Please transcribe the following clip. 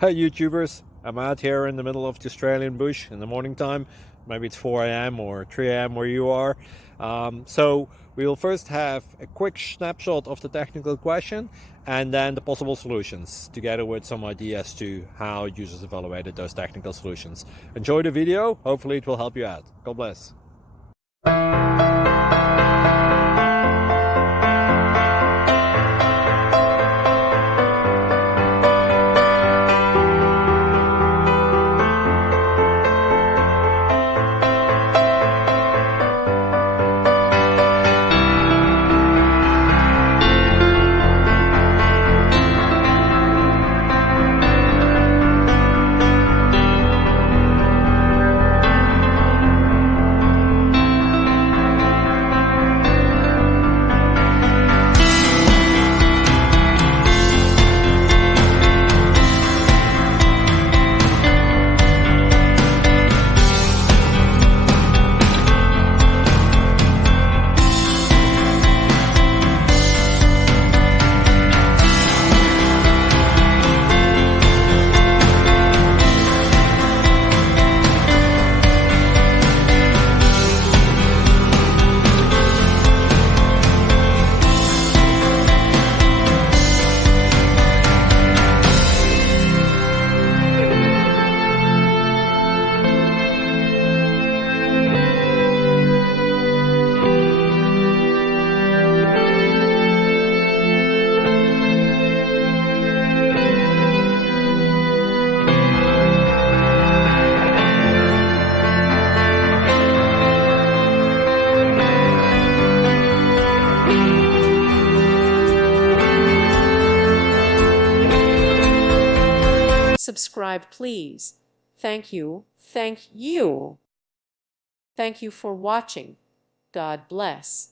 Hey YouTubers, I'm out here in the middle of the Australian bush in the morning time. Maybe it's 4 a.m. or 3 a.m. where you are. So we will first have a quick snapshot of the technical question and then the possible solutions, together with some ideas to how users evaluated those technical solutions. Enjoy the video, hopefully it will help you out. God bless. Subscribe, please. Thank you. Thank you. Thank you for watching. God bless.